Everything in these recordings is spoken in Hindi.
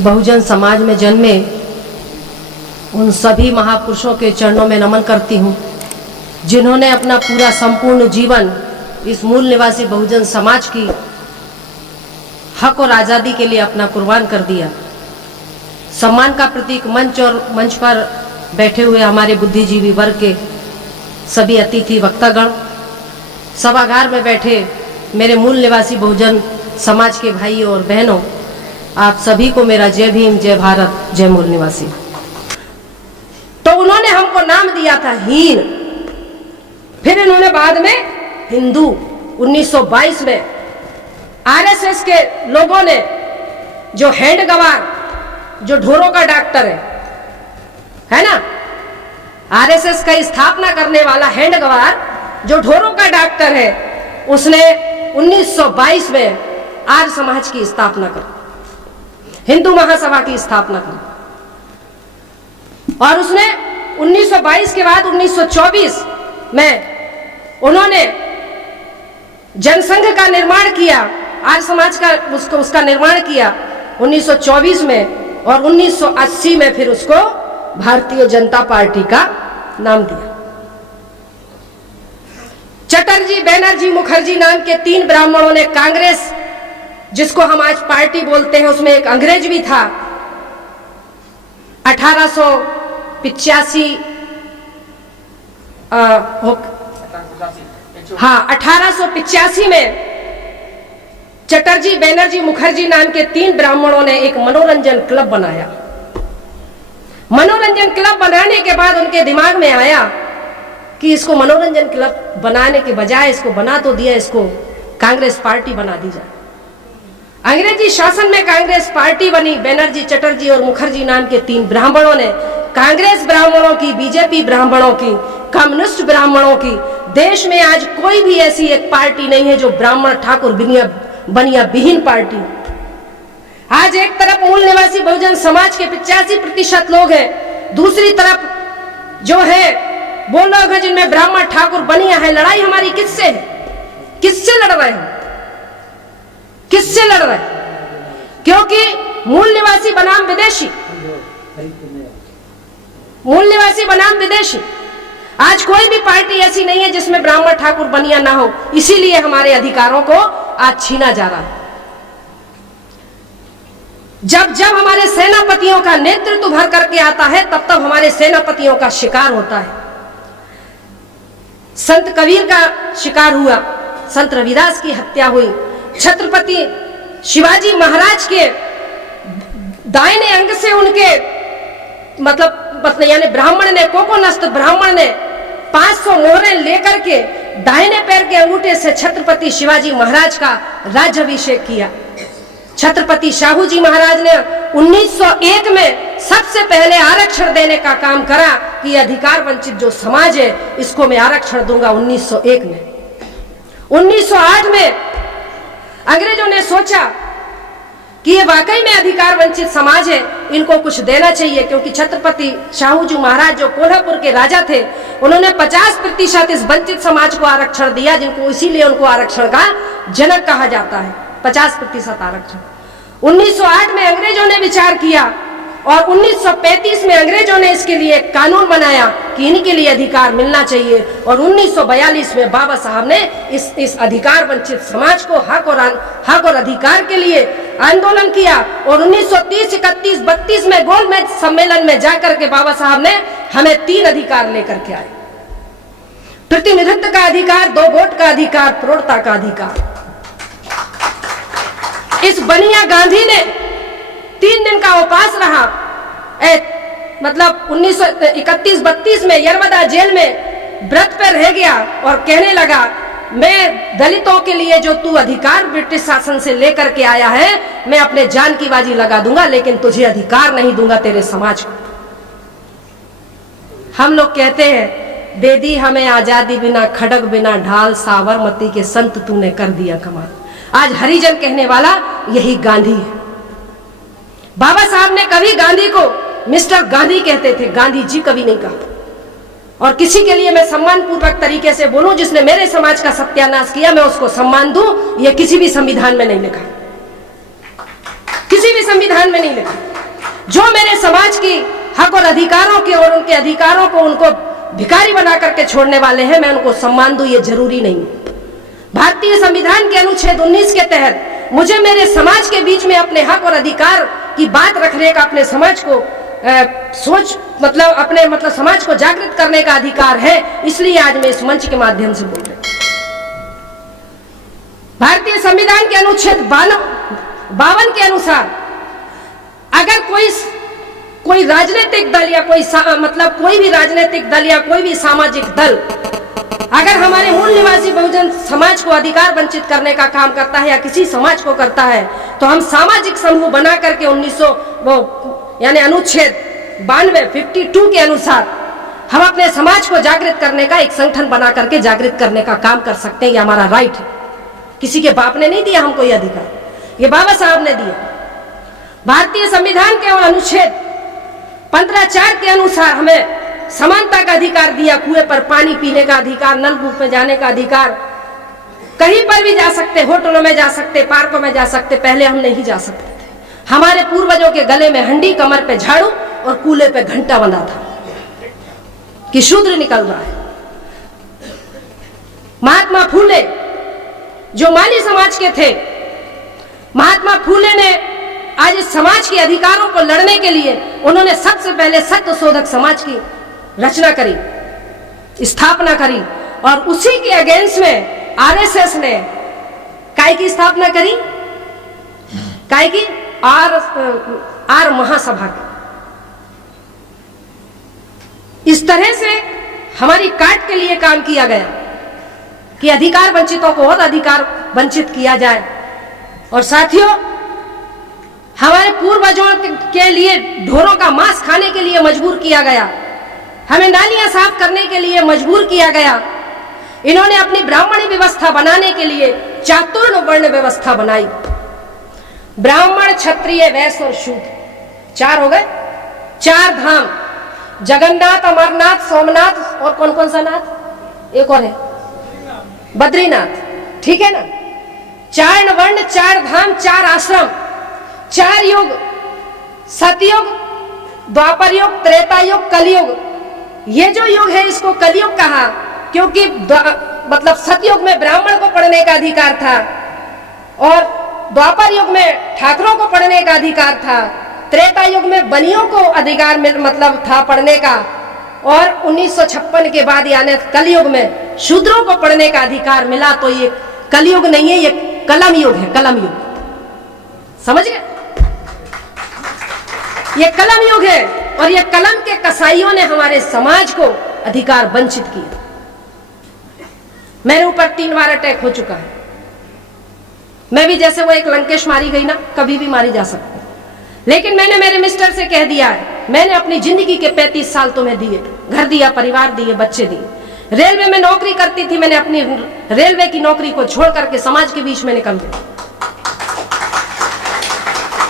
बहुजन समाज में जन्मे उन सभी महापुरुषों के चरणों में नमन करती हूँ जिन्होंने अपना पूरा संपूर्ण जीवन इस मूल निवासी बहुजन समाज की हक और आज़ादी के लिए अपना कुर्बान कर दिया। सम्मान का प्रतीक मंच और मंच पर बैठे हुए हमारे बुद्धिजीवी वर्ग के सभी अतिथि वक्तागण, सभागार में बैठे मेरे मूल निवासी बहुजन समाज के भाइयों और बहनों, आप सभी को मेरा जय भीम, जय भारत, जय मूल निवासी। तो उन्होंने हमको नाम दिया था हीन, फिर इन्होंने बाद में हिंदू। 1922 में आरएसएस के लोगों ने जो हैंड गवार, जो ढोरों का डॉक्टर है ना, आरएसएस का स्थापना करने वाला हैंड गवार जो ढोरों का डॉक्टर है, उसने 1922 में आर्य समाज की स्थापना कर, हिंदू महासभा की स्थापना की। और उसने 1922 के बाद 1924 में उन्होंने जनसंघ का निर्माण किया, आर्य समाज का उसका निर्माण किया 1924 में, और 1980 में फिर उसको भारतीय जनता पार्टी का नाम दिया। चटर्जी, बनर्जी, मुखर्जी नाम के 3 ब्राह्मणों ने कांग्रेस, जिसको हम आज पार्टी बोलते हैं, उसमें एक अंग्रेज भी था। 1885 में चटर्जी, बनर्जी, मुखर्जी नाम के 3 ब्राह्मणों ने एक मनोरंजन क्लब बनाया। मनोरंजन क्लब बनाने के बाद उनके दिमाग में आया कि इसको मनोरंजन क्लब बनाने के बजाय इसको बना तो दिया, इसको कांग्रेस पार्टी बना दी जाए। अंग्रेजी शासन में कांग्रेस पार्टी बनी। बनर्जी, चटर्जी और मुखर्जी नाम के 3 ब्राह्मणों ने कांग्रेस ब्राह्मणों की, बीजेपी ब्राह्मणों की, कम्युनिस्ट ब्राह्मणों की, देश में आज कोई भी ऐसी एक पार्टी नहीं है जो ब्राह्मण ठाकुर बनिया विहीन पार्टी। आज एक तरफ मूल निवासी बहुजन समाज के 85% लोग हैं, दूसरी तरफ जो है वो लोग हैं जिनमें ब्राह्मण ठाकुर बनिया है। लड़ाई हमारी किससे है? किससे लड़ रहे हैं? किससे लड़ रहे हैं? क्योंकि मूल निवासी बनाम विदेशी, मूल निवासी बनाम विदेशी। आज कोई भी पार्टी ऐसी नहीं है जिसमें ब्राह्मण ठाकुर बनिया ना हो, इसीलिए हमारे अधिकारों को आज छीना जा रहा है। जब जब हमारे सेनापतियों का नेतृत्व भर करके आता है, तब तब हमारे सेनापतियों का शिकार होता है। संत कबीर का शिकार हुआ, संत रविदास की हत्या हुई, छत्रपति शिवाजी महाराज के दाहिने अंग से उनके मतलब यानी ब्राह्मण ने, कोकोनस्थ ब्राह्मण ने 500 मोहरें लेकर के दाहिने पैर के अंगूठे से छत्रपति शिवाजी महाराज का राज्याभिषेक किया। छत्रपति शाहू जी महाराज ने 1901 में सबसे पहले आरक्षण देने का काम करा कि अधिकार वंचित जो समाज है इसको मैं आरक्षण दूंगा। 1901 में 1908 में अंग्रेजों ने सोचा कि ये वाकई में अधिकार वंचित समाज है, इनको कुछ देना चाहिए, क्योंकि छत्रपति शाहू जी महाराज जो कोल्हापुर के राजा थे, उन्होंने 50% इस वंचित समाज को आरक्षण दिया, जिनको इसीलिए उनको आरक्षण का जनक कहा जाता है। 50% आरक्षण 1908 में अंग्रेजों ने विचार किया, और 1935 में अंग्रेजों ने इसके लिए एक कानून बनाया कि इनके लिए अधिकार मिलना चाहिए, और 1942 में बाबा साहब ने इस अधिकार वंचित समाज को हक और अधिकार के लिए आंदोलन किया। और 1930, 31, 32 में गोलमेज सम्मेलन में जाकर के बाबा साहब ने हमें 3 अधिकार लेकर के आए। प्रतिनिधित्व का अधिकार, 2 वोट का अधिकार, प्रौढ़ता का अधिकार। इस बनिया गांधी ने 3 दिन का उपवास रहा, मतलब 1931-32 में यरवदा जेल में व्रत पर रह गया, और कहने लगा, मैं दलितों के लिए जो तू अधिकार ब्रिटिश शासन से लेकर के आया है, मैं अपने जान की बाजी लगा दूंगा, लेकिन तुझे अधिकार नहीं दूंगा तेरे समाज को। हम लोग कहते हैं, दे दी हमें आजादी बिना खड़ग बिना ढाल, साबरमती के संत तूने कर दिया कमाल। आज हरिजन कहने वाला यही गांधी है। बाबा साहब ने कभी गांधी को मिस्टर गांधी कहते थे, गांधी जी कभी नहीं कहा। और किसी के लिए मैं सम्मान पूर्वक तरीके से बोलूं, जिसने मेरे समाज का सत्यानाश किया, मैं उसको सम्मान दूं, यह किसी भी संविधान में नहीं लिखा। किसी किसी भी संविधान में नहीं लिखा। जो मेरे समाज की हक और अधिकारों के और उनके अधिकारों को उनको भिखारी बना करके छोड़ने वाले हैं, मैं उनको सम्मान दूं, ये जरूरी नहीं। भारतीय संविधान के अनुच्छेद 19 के तहत मुझे मेरे समाज के बीच में अपने हक और अधिकार की बात रखने का, अपने समाज को अपने समाज को जागृत करने का अधिकार है। इसलिए आज मैं इस मंच के माध्यम से बोल रही हूं। भारतीय संविधान के अनुच्छेद 52 के अनुसार अगर कोई राजनीतिक दल या कोई भी राजनीतिक दल या कोई भी सामाजिक दल अगर हमारे मूल निवासी बहुजन समाज को अधिकार वंचित करने का काम करता है या किसी समाज को करता है, तो हम सामाजिक समूह बना करके यानी अनुच्छेद 52 के अनुसार हम अपने समाज को जागृत करने का एक संगठन बना करके जागृत करने का काम कर सकते हैं। ये हमारा राइट है। किसी के बाप ने नहीं दिया हमको ये अधिकार, ये बाबा साहब ने दिया। भारतीय संविधान के अनुच्छेद 15(4) के अनुसार हमें समानता का अधिकार दिया। कुएं पर पानी पीने का अधिकार, नलकूप में जाने का अधिकार, कहीं पर भी जा सकते, होटलों में जा सकते, पार्कों में जा सकते। पहले हम नहीं जा सकते थे। हमारे पूर्वजों के गले में हंडी, कमर पे झाड़ू और कूले पे घंटा बंधा था कि शूद्र निकल रहा है। महात्मा फूले जो माली समाज के थे, महात्मा फूले ने आज इस समाज के अधिकारों को लड़ने के लिए उन्होंने सबसे पहले सत्य शोधक समाज की रचना करी, स्थापना करी, और उसी के अगेंस्ट में आरएसएस ने काय की स्थापना करी, काय की आर महासभा की। इस तरह से हमारी काट के लिए काम किया गया कि अधिकार वंचितों को और अधिकार वंचित किया जाए। और साथियों, हमारे पूर्वजों के लिए ढोरों का मांस खाने के लिए मजबूर किया गया, हमें नालियां साफ करने के लिए मजबूर किया गया। इन्होंने अपनी ब्राह्मणी व्यवस्था बनाने के लिए चातुर्ण वर्ण व्यवस्था बनाई। ब्राह्मण, क्षत्रिय, वैश्य और शूद्र 4 हो गए। 4 धाम, जगन्नाथ, अमरनाथ, सोमनाथ और कौन कौन सा नाथ, एक और है बद्रीनाथ, ठीक है ना। 4 वर्ण, 4 धाम, 4 आश्रम, 4 युग, सतयुग, द्वापर युग, त्रेता युग, कलयुग। ये जो युग है इसको कलयुग कहा क्योंकि सतयुग में ब्राह्मण को पढ़ने का अधिकार था और द्वापर युग में ठाकरों को पढ़ने का अधिकार था, त्रेता युग में बनियों को अधिकार था पढ़ने का, और 1956 के बाद यानी कलयुग में शूद्रों को पढ़ने का अधिकार मिला। तो ये कलयुग नहीं है, ये कलम युग है, कलम युग। समझ गए? ये कलम युग है और ये कलम के कसाईयों ने हमारे समाज को अधिकार वंचित किया। मेरे ऊपर 3 बार अटैक हो चुका है। मैं भी जैसे वो एक लंकेश मारी गई ना, कभी भी मारी जा सकती, लेकिन मैंने मेरे मिस्टर से कह दिया है, मैंने अपनी जिंदगी के 35 साल तुम्हें दिए, घर दिया, परिवार दिए, बच्चे दिए। रेलवे में नौकरी करती थी, मैंने अपनी रेलवे की नौकरी को छोड़ करके समाज के बीच में निकल गई।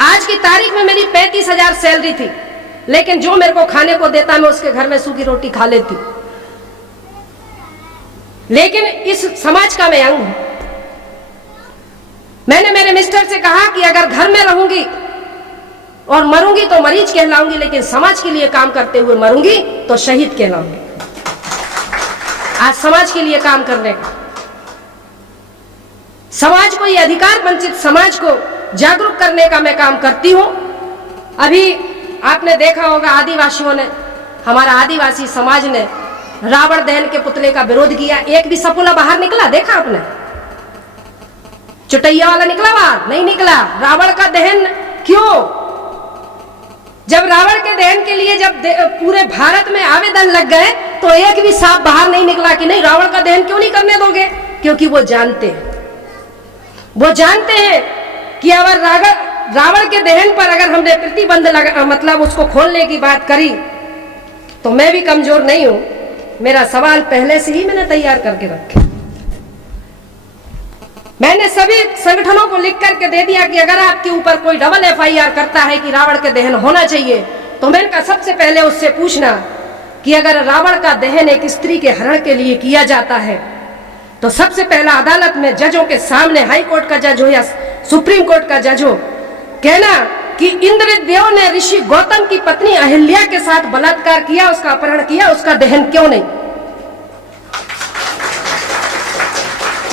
आज की तारीख में मेरी 35,000 सैलरी थी, लेकिन जो मेरे को खाने को देता मैं उसके घर में सूखी रोटी खा लेती। लेकिन इस समाज का मैं अंग हूं। मैंने मेरे मिस्टर से कहा कि अगर घर में रहूंगी और मरूंगी तो मरीज कहलाऊंगी, लेकिन समाज के लिए काम करते हुए मरूंगी तो शहीद कहलाऊंगी। आज समाज के लिए काम करने का, समाज को, ये अधिकार वंचित समाज को जागरूक करने का मैं काम करती हूं। अभी आपने देखा होगा आदिवासियों ने, हमारा आदिवासी समाज ने रावण दहन के पुतले का विरोध किया। एक भी सपुला बाहर निकला, देखा आपने? चुटैया वाला निकला बाहर? नहीं निकला। रावण का दहन क्यों? जब रावण के दहन के लिए जब पूरे भारत में आवेदन लग गए तो एक भी सांप बाहर नहीं निकला कि नहीं रावण का दहन क्यों नहीं करने दोगे। क्योंकि वो जानते हैं कि अगर रावण के दहन पर अगर हमने प्रतिबंध लगा, उसको खोलने की बात करी, तो मैं भी कमजोर नहीं हूं। मेरा सवाल पहले से ही मैंने तैयार करके रखे। मैंने सभी संगठनों को लिख करके दे दिया कि अगर आपके ऊपर कोई डबल FIR करता है कि रावण के दहन होना चाहिए, तो मैंने कहा सबसे पहले उससे पूछना कि अगर रावण का दहन एक स्त्री के हरण के लिए किया जाता है तो सबसे पहला अदालत में जजों के सामने, हाई कोर्ट का जज हो या सुप्रीम कोर्ट का जज हो, कहना कि इंद्रदेव ने ऋषि गौतम की पत्नी अहिल्या के साथ बलात्कार किया, उसका अपहरण किया, उसका दहन क्यों नहीं?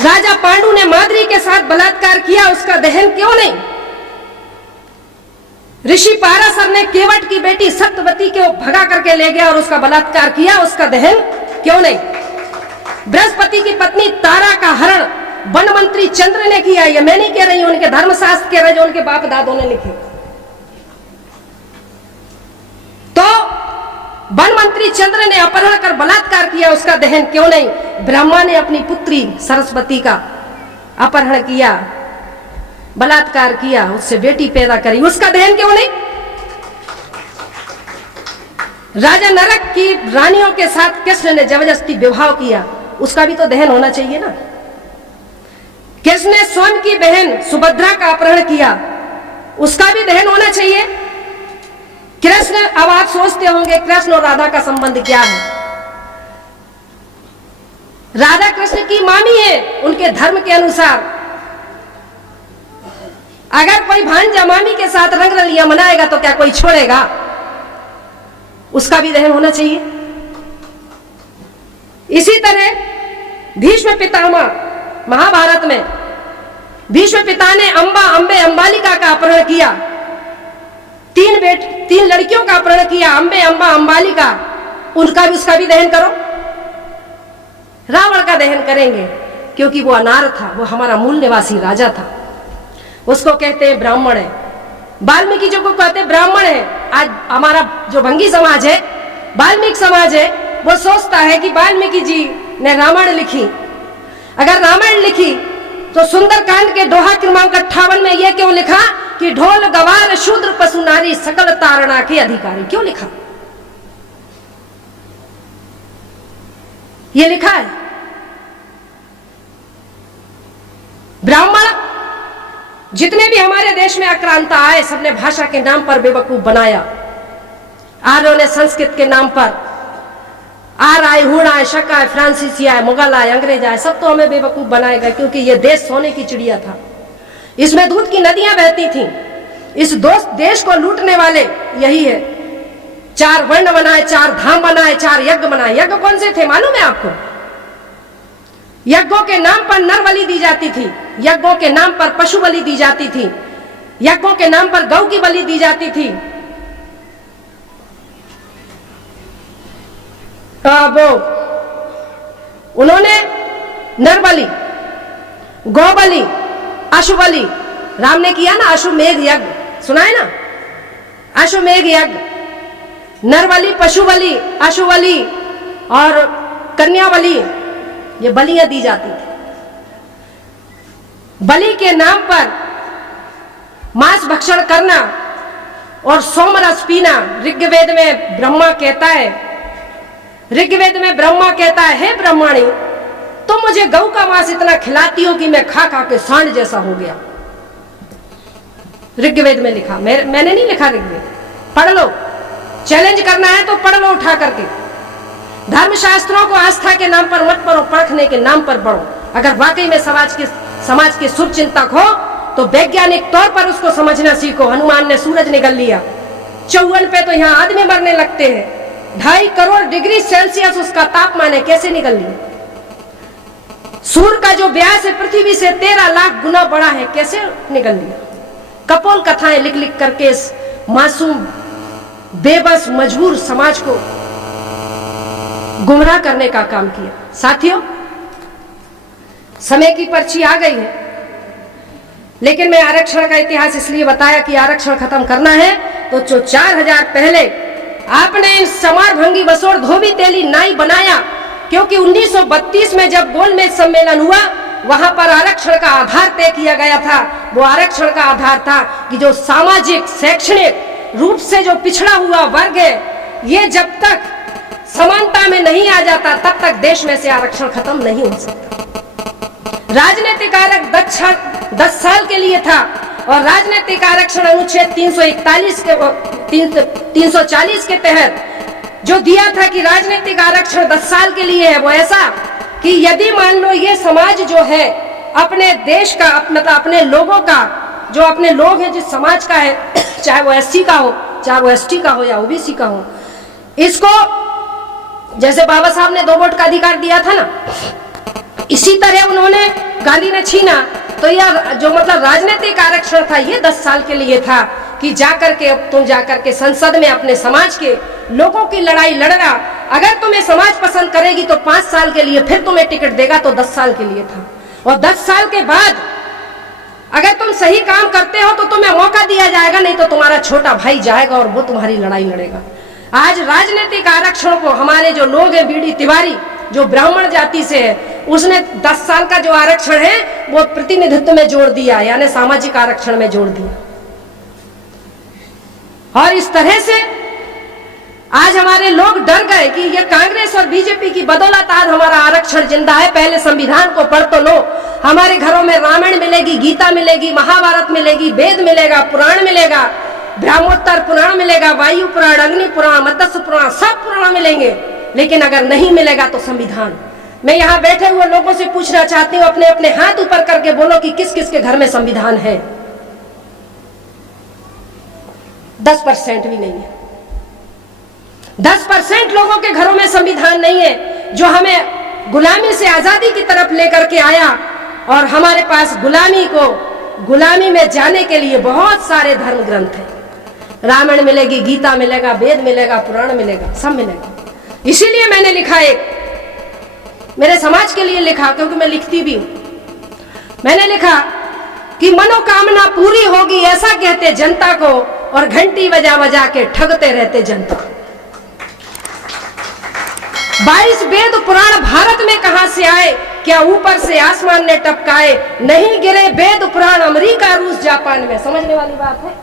राजा पांडु ने माद्री के साथ बलात्कार किया, उसका दहन क्यों नहीं? ऋषि पाराशर ने केवट की बेटी सत्यवती को भगा करके ले गया और उसका बलात्कार किया, उसका दहन क्यों नहीं? बृहस्पति की पत्नी तारा का हरण वन मंत्री चंद्र ने किया। ये मैं नहीं कह रही हूं, उनके धर्मशास्त्र कह रहे जो उनके बाप दादों ने लिखे। तो वन मंत्री चंद्र ने अपहरण कर बलात्कार किया, उसका दहन क्यों नहीं? ब्रह्मा ने अपनी पुत्री सरस्वती का अपहरण किया, बलात्कार किया, उससे बेटी पैदा करी, उसका दहन क्यों नहीं? राजा नरक की रानियों के साथ कृष्ण ने जबरदस्ती विवाह किया, उसका भी तो दहन होना चाहिए ना। कृष्ण ने स्वयं की बहन सुभद्रा का अपहरण किया, उसका भी दहन होना चाहिए। कृष्ण, अब आप सोचते होंगे कृष्ण और राधा का संबंध क्या है? राधा कृष्ण की मामी है उनके धर्म के अनुसार। अगर कोई भांजा मामी के साथ रंग रलियां मनाएगा तो क्या कोई छोड़ेगा? उसका भी दहन होना चाहिए। इसी तरह भीष्म पितामह, महाभारत में भीष्म पिता ने अंबे अंबालिका का अपहरण किया, तीन लड़कियों का अपहरण किया, अंबे, अंबा, अंबालिका, उसका भी दहन करो। रावण का दहन करेंगे क्योंकि वो अनार था, वो हमारा मूल निवासी राजा था, उसको कहते हैं ब्राह्मण है। वाल्मीकि जी को कहते हैं ब्राह्मण है। आज हमारा जो भंगी समाज है, वाल्मीकि समाज है, वो सोचता है कि वाल्मीकि जी ने रामायण लिखी। अगर रामायण लिखी तो सुंदरकांड के दोहा क्रमांक 58 में यह क्यों लिखा कि ढोल गवार शूद्र पशु नारी सकल तारणा के अधिकारी? क्यों लिखा? यह लिखा है। ब्राह्मण जितने भी हमारे देश में आक्रांता आए, सबने भाषा के नाम पर बेवकूफ बनाया। आर्यों ने संस्कृत के नाम पर, आर आए, हुण आए, शक आए, फ्रांसीसी आए, मुगल आए, अंग्रेज आए, सब तो हमें बेवकूफ बनाएगा, क्योंकि ये देश सोने की चिड़िया था, इसमें दूध की नदियां बहती थीं। इस देश को लूटने वाले यही है। 4 वर्ण बनाए, 4 धाम बनाए, 4 यज्ञ बनाए। यज्ञ कौन से थे मालूम है आपको? यज्ञों के नाम पर नर बलि दी जाती थी, यज्ञों के नाम पर पशु बलि दी जाती थी, यज्ञों के नाम पर गौ की बलि दी जाती थी। वो उन्होंने नर बलि, गौ बलि, अश्व बलि, राम ने किया ना अश्वमेध यज्ञ, सुना है ना? अश्वमेध यज्ञ, नर बलि, पशु बलि, अश्व बलि और कन्या बलि, ये बलियां दी जाती थी। बलि के नाम पर मांस भक्षण करना और सोमरस पीना, ऋग्वेद में ब्रह्मा कहता है, ऋग्वेद में ब्रह्मा कहता है, हे ब्रह्माणी, तो मुझे गौ का मांस इतना खिलाती हो कि मैं खा खा के सांड जैसा हो गया। ऋग्वेद में लिखा, मैंने नहीं लिखा, ऋग्वेद पढ़ लो। चैलेंज करना है तो पढ़ लो उठा करके। धर्मशास्त्रों को आस्था के नाम पर मत पढ़ो, परखने के नाम पर पढ़ो। अगर वाकई में समाज के शुभ चिंतक हो तो वैज्ञानिक तौर पर उसको समझना सीखो। हनुमान ने सूरज निगल लिया, 54 पे तो यहाँ आदमी मरने लगते हैं। 2.5 करोड़ डिग्री सेल्सियस उसका तापमान है, कैसे निकल लिया? सूर्य का जो व्यास है पृथ्वी से 13 लाख गुना बड़ा है, कैसे निकल लिया? कपोल कथाएं लिख लिख करके इस मासूम, बेबस, मजबूर समाज को गुमराह करने का काम किया। साथियों, समय की पर्ची आ गई है, लेकिन मैं आरक्षण का इतिहास इसलिए बताया कि आरक्षण खत्म करना है तो जो 4000 पहले आपने इन समार भंगी बसोर धोबी तेली नाई बनाया, क्योंकि 1932 में जब गोलमेज सम्मेलन हुआ वहां पर आरक्षण का आधार तय किया गया था। वो आरक्षण का आधार था कि जो सामाजिक शैक्षणिक रूप से जो पिछड़ा हुआ वर्ग है, ये जब तक समानता में नहीं आ जाता तब तक देश में से आरक्षण खत्म नहीं हो सकता। राजनीतिक आरक्षण 10 साल के लिए था और राजनीतिक आरक्षण अनुच्छेद 340 के तहत जो दिया था कि राजनीतिक आरक्षण 10 साल के लिए है, वो ऐसा कि यदि मान लो ये समाज जो है अपने देश का, मतलब अपने लोगों का, जो अपने लोग हैं जिस समाज का है, चाहे वो एससी का हो, चाहे वो एसटी का हो या ओबीसी का हो, इसको जैसे बाबा साहब ने 2 वोट का अधिकार दिया था ना, इसी तरह उन्होंने, गांधी ने छीना। तो यह जो मतलब राजनीतिक आरक्षण था ये 10 साल के लिए था कि जाकर के अब तुम जाकर के संसद में अपने समाज के लोगों की लड़ाई लड़ना। अगर तुम्हें समाज पसंद करेगी तो 5 साल के लिए, फिर तुम्हें टिकट देगा तो 10 साल के लिए था। और 10 साल के बाद अगर तुम सही काम करते हो तो तुम्हें मौका दिया जाएगा, नहीं तो तुम्हारा छोटा भाई जाएगा और वो तुम्हारी लड़ाई लड़ेगा। आज राजनीतिक आरक्षण को हमारे जो लोग हैं, बीडी तिवारी जो ब्राह्मण जाति से है, उसने 10 साल का जो आरक्षण है वो प्रतिनिधित्व में जोड़ दिया, यानी सामाजिक आरक्षण में जोड़ दिया। और इस तरह से आज हमारे लोग डर गए कि ये कांग्रेस और बीजेपी की बदौलत आज हमारा आरक्षण जिंदा है। पहले संविधान को पढ़ तो लो, हमारे घरों में रामायण मिलेगी, गीता मिलेगी, महाभारत मिलेगी, वेद मिलेगा, पुराण मिलेगा, ब्रह्मोत्तर पुराण मिलेगा, वायु पुराण, अग्नि पुराण, मत्स्य पुराण, सब पुराण मिलेंगे। लेकिन अगर नहीं मिलेगा तो संविधान। मैं यहाँ बैठे हुए लोगों से पूछना चाहती हूँ, अपने अपने हाथ ऊपर करके बोलो कि किस किस के घर में संविधान है। 10% भी नहीं है। 10% लोगों के घरों में संविधान नहीं है, जो हमें गुलामी से आजादी की तरफ लेकर के आया। और हमारे पास गुलामी में जाने के लिए बहुत सारे धर्म ग्रंथ हैं। रामायण मिलेगी, गीता मिलेगा, वेद मिलेगा, पुराण मिलेगा, सब मिलेगा। इसीलिए मैंने लिखा, एक मेरे समाज के लिए लिखा, क्योंकि मैं लिखती भी हूं। मैंने लिखा कि मनोकामना पूरी होगी ऐसा कहते जनता को, और घंटी बजा बजा के ठगते रहते जनता। 22 वेद पुराण भारत में कहां से आए? क्या ऊपर से आसमान ने टपकाए? नहीं गिरे वेद पुराण अमेरिका, रूस, जापान में। समझने वाली बात है।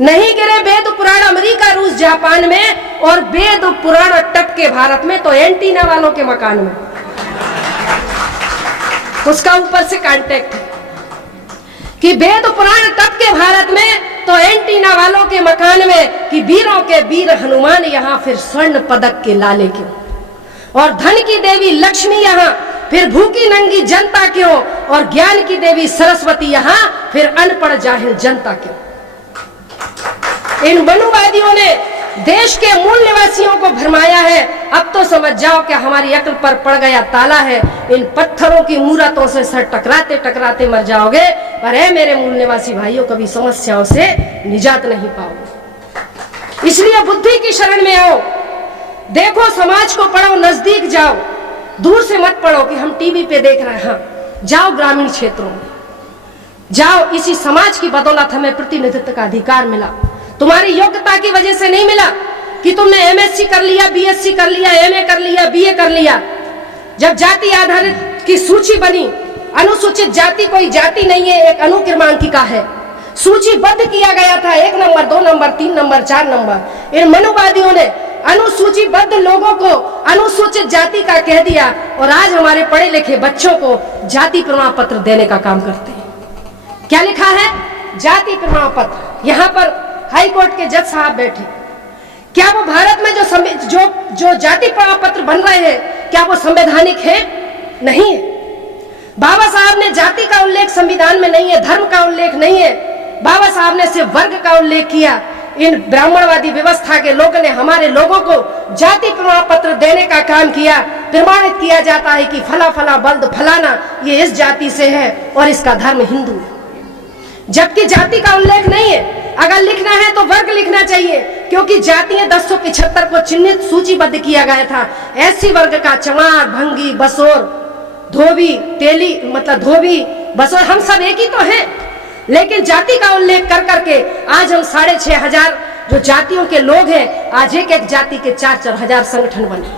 नहीं गिरे वेद पुराण अमेरिका, रूस, जापान में, और वेद पुराण टपके भारत में, तो एंटीना वालों के मकान में। उसका ऊपर से कांटेक्ट है कि वेद पुराण टपके भारत में तो एंटीना वालों के मकान में, कि वीरों के वीर हनुमान यहाँ, फिर स्वर्ण पदक के लाले क्यों? और धन की देवी लक्ष्मी यहाँ, फिर भूखी नंगी जनता क्यों? और ज्ञान की देवी सरस्वती यहाँ, फिर अनपढ़ जाहिल जनता क्यों? इन मनुवादियों ने देश के मूल निवासियों को भरमाया है। अब तो समझ जाओ कि हमारी अक्ल पर पड़ गया ताला है। इन पत्थरों की मूर्तों से सर टकराते टकराते मर जाओगे, पर है मेरे मूल निवासी भाइयों, कभी समस्याओं से निजात नहीं पाओगे। इसलिए बुद्धि की शरण में आओ, देखो समाज को पढ़ो, नजदीक जाओ, दूर से मत पढ़ो कि हम टीवी पे देख रहे हैं। हाँ, जाओ ग्रामीण क्षेत्रों में जाओ। इसी समाज की बदौलत हमें प्रतिनिधित्व का अधिकार मिला। तुम्हारी योग्यता की वजह से नहीं मिला कि तुमने एमएससी कर लिया, बीएससी कर लिया, एमए कर लिया, बीए कर लिया। जब जाति आधारित की सूची बनी, अनुसूचित जाति कोई जाति नहीं है, एक अनुक्रमांकिका है। सूचीबद्ध किया गया था 1 नंबर, 2 नंबर, 3 नंबर, 4 नंबर। इन मनुवादियों ने अनुसूचीबद्ध लोगों को अनुसूचित जाति का कह दिया, और आज हमारे पढ़े लिखे बच्चों को जाति प्रमाण पत्र देने का काम करते हैं। क्या लिखा है? जाति प्रमाण पत्र। यहाँ पर हाई कोर्ट के जज साहब बैठे, क्या वो भारत में जो जाति प्रमाण पत्र बन रहे हैं, क्या वो संवैधानिक है? नहीं है। बाबा साहब ने जाति का उल्लेख संविधान में नहीं है, धर्म का उल्लेख नहीं है। बाबा साहब ने सिर्फ वर्ग का उल्लेख किया। इन ब्राह्मणवादी व्यवस्था के लोगों ने हमारे लोगों को जाति प्रमाण पत्र देने का काम किया। प्रमाणित किया जाता है कि फला फला बल्द फलाना ये इस जाति से है और इसका धर्म हिंदू है, जबकि जाति का उल्लेख नहीं है। अगर लिखना है तो वर्ग लिखना चाहिए, क्योंकि जातियां 1075 को चिन्हित सूचीबद्ध किया गया था। एससी वर्ग का चमार, भंगी, बसोर, धोबी, तेली, मतलब धोबी, बसोर, हम सब एक ही तो हैं। लेकिन जाति का उल्लेख कर करके आज हम 6500 जो जातियों के लोग हैं, आज एक एक जाति के 4-4 हजार संगठन बने।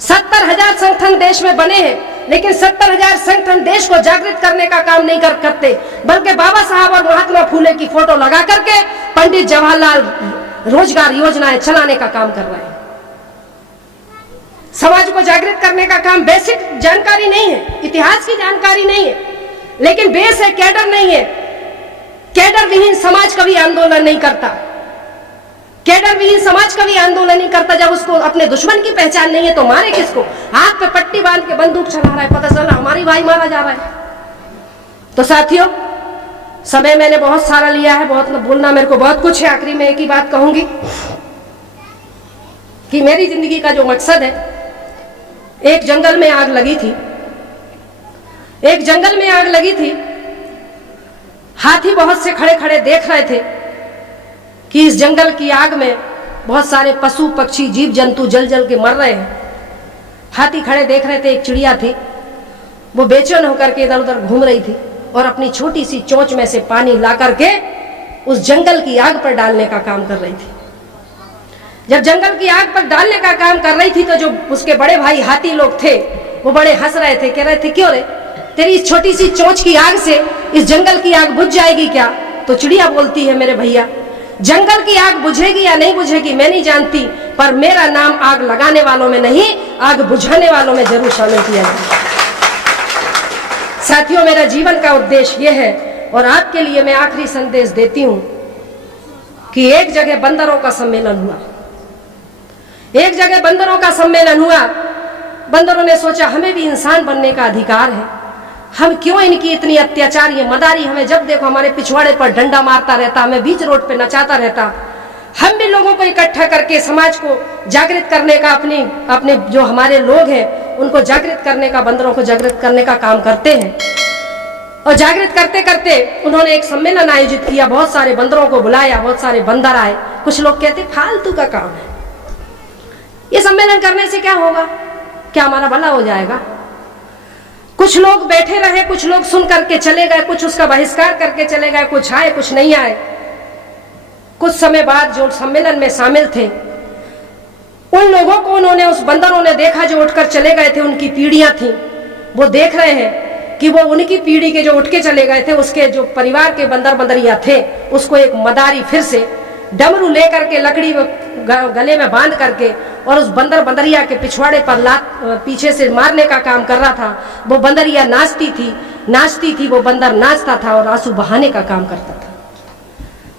70,000 संगठन देश में बने हैं, लेकिन 70,000 संगठन देश को जागृत करने का काम नहीं करते, बल्कि बाबा साहब और महात्मा फूले की फोटो लगा करके पंडित जवाहरलाल रोजगार योजनाएं चलाने का काम कर रहे हैं। समाज को जागृत करने का काम, बेसिक जानकारी नहीं है, इतिहास की जानकारी नहीं है, लेकिन बेस है, कैडर नहीं है। कैडर विहीन समाज कभी आंदोलन नहीं करता। कैडर विहीन समाज कभी आंदोलन नहीं करता। जब उसको अपने दुश्मन की पहचान नहीं है तो मारे किसको? हाथ पे पट्टी बांध के बंदूक चला रहा है, पता चला हमारी भाई मारा जा रहा है। तो साथियों, समय मैंने बहुत सारा लिया है, बहुत बोलना मेरे को बहुत कुछ है। आखिरी में एक ही बात कहूंगी कि मेरी जिंदगी का जो मकसद है, एक जंगल में आग लगी थी, एक जंगल में आग लगी थी। हाथी बहुत से खड़े खड़े देख रहे थे कि इस जंगल की आग में बहुत सारे पशु पक्षी जीव जंतु जल जल के मर रहे हैं। हाथी खड़े देख रहे थे। एक चिड़िया थी, वो बेचैन होकर के इधर उधर घूम रही थी और अपनी छोटी सी चोंच में से पानी ला करके उस जंगल की आग पर डालने का काम कर रही थी। जब जंगल की आग पर डालने का काम कर रही थी तो जो उसके बड़े भाई हाथी लोग थे वो बड़े हंस रहे थे, कह रहे थे क्यों रे, तेरी इस छोटी सी चोंच की आग से इस जंगल की आग बुझ जाएगी क्या? तो चिड़िया बोलती है, मेरे भैया जंगल की आग बुझेगी या नहीं बुझेगी मैं नहीं जानती, पर मेरा नाम आग लगाने वालों में नहीं, आग बुझाने वालों में जरूर शामिल किया जाए। साथियों, मेरा जीवन का उद्देश्य यह है और आपके लिए मैं आखिरी संदेश देती हूं कि एक जगह बंदरों का सम्मेलन हुआ, एक जगह बंदरों का सम्मेलन हुआ। बंदरों ने सोचा हमें भी इंसान बनने का अधिकार है, हम क्यों इनकी इतनी अत्याचार, ये मदारी हमें जब देखो हमारे पिछवाड़े पर डंडा मारता रहता, हमें बीच रोड पे नचाता रहता। हम भी लोगों को इकट्ठा करके समाज को जागृत करने का, अपने जो हमारे लोग हैं उनको जागृत करने का, बंदरों को जागृत करने का काम करते हैं। और जागृत करते करते उन्होंने एक सम्मेलन आयोजित किया, बहुत सारे बंदरों को बुलाया, बहुत सारे बंदर आए। कुछ लोग कहते फालतू का काम है, ये सम्मेलन करने से क्या होगा, क्या हमारा भला हो जाएगा? कुछ लोग बैठे रहे, कुछ लोग सुन करके चले गए, कुछ उसका बहिष्कार करके चले गए, कुछ आए कुछ नहीं आए। कुछ समय बाद जो सम्मेलन में शामिल थे उन लोगों को उन्होंने, उस बंदरों ने देखा जो उठकर चले गए थे, उनकी पीढ़ियां थी, वो देख रहे हैं कि वो उनकी पीढ़ी के जो उठ के चले गए थे उसके जो परिवार के बंदर बंदरिया थे उसको एक मदारी फिर से डमरू लेकर के लकड़ी गले में बांध करके और उस बंदर बंदरिया के पिछवाड़े पर लात पीछे से मारने का काम कर रहा था। वो बंदरिया नाचती थी, वो बंदर नाचता था और आंसू बहाने का काम करता था।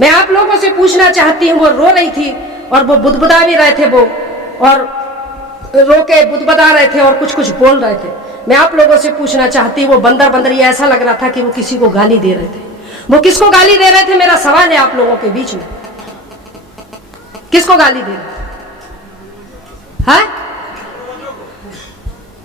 मैं आप लोगों से पूछना चाहती हूँ, वो रो रही थी और वो बुदबुदा भी रहे थे, वो और रो के बुदबुदा रहे थे और कुछ कुछ बोल रहे थे। मैं आप लोगों से पूछना चाहती हूँ, वो बंदर बंदरिया ऐसा लग रहा था कि वो किसी को गाली दे रहे थे। वो किसको गाली दे रहे थे? मेरा सवाल है आप लोगों के बीच में, किसको गाली दे रहे थे? हाँ?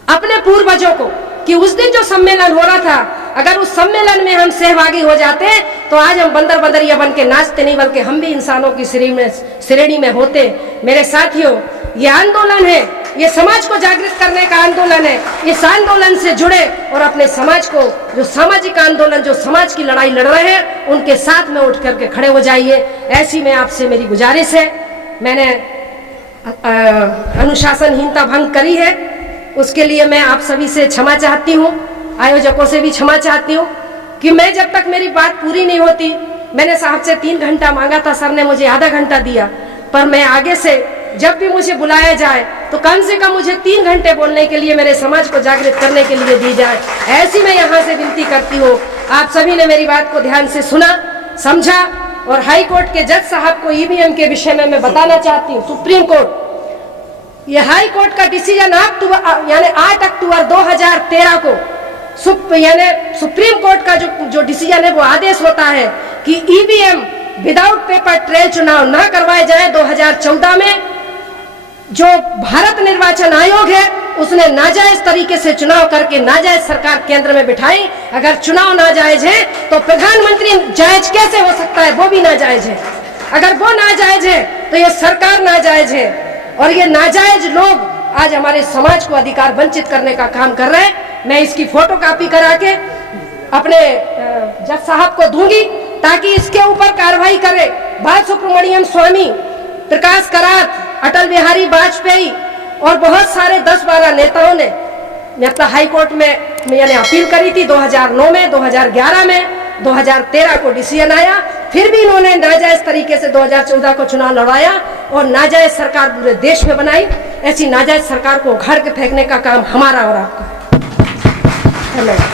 अपने पूर्वजों को, कि उस दिन जो सम्मेलन हो रहा था, अगर उस सम्मेलन में हम सहभागी हो जाते तो आज हम बंदर बंदरिया बन के नाचते नहीं, बल्कि हम भी इंसानों की श्रेणी में होते। मेरे साथियों, ये आंदोलन है, ये समाज को जागृत करने का आंदोलन है। इस आंदोलन से जुड़े और अपने समाज को, जो सामाजिक आंदोलन, जो समाज की लड़ाई लड़ रहे हैं, उनके साथ में उठ करके खड़े हो जाइए। ऐसी में आपसे मेरी गुजारिश है। मैंने अनुशासनहीनता भंग करी है, उसके लिए मैं आप सभी से क्षमा चाहती हूँ, आयोजकों से भी क्षमा चाहती हूँ कि मैं जब तक मेरी बात पूरी नहीं होती, मैंने साहब से 3 घंटा मांगा था, सर ने मुझे आधा घंटा दिया, पर मैं आगे से जब भी मुझे बुलाया जाए तो कम से कम मुझे 3 घंटे बोलने के लिए, मेरे समाज को जागृत करने के लिए दी जाए। ऐसी मैं यहाँ से विनती करती हूँ। आप सभी ने मेरी बात को ध्यान से सुना, समझा और हाई कोर्ट के जज साहब को ईवीएम के विषय में मैं बताना चाहती हूँ। सुप्रीम कोर्ट, ये हाई कोर्ट का डिसीजन यानी 8 अक्टूबर 2013 को यानी सुप्रीम कोर्ट का जो डिसीजन है, वो आदेश होता है कि ईवीएम विदाउट पेपर ट्रेल चुनाव ना करवाए जाए। 2014 में जो भारत निर्वाचन आयोग है उसने नाजायज तरीके से चुनाव करके नाजायज सरकार केंद्र में बिठाई। अगर चुनाव नाजायज है तो प्रधानमंत्री जायज कैसे हो सकता है? वो भी नाजायज है। अगर वो नाजायज है तो ये सरकार नाजायज है और ये नाजायज लोग आज हमारे समाज को अधिकार वंचित करने का काम कर रहे हैं। मैं इसकी फोटो कॉपी करा के अपने जज साहब को दूंगी ताकि इसके ऊपर कार्रवाई करे। बाल सुब्रमण्यम स्वामी, प्रकाश करात, अटल बिहारी वाजपेयी और बहुत सारे 10-12 नेताओं ने मतलब हाई कोर्ट में यानी अपील करी थी 2009 में, 2011 में, 2013 को डिसीजन आया। फिर भी इन्होंने नाजायज तरीके से 2014 को चुनाव लड़वाया और नाजायज सरकार पूरे देश में बनाई। ऐसी नाजायज सरकार को उखाड़ के फेंकने का काम हमारा और आपका है। धन्यवाद।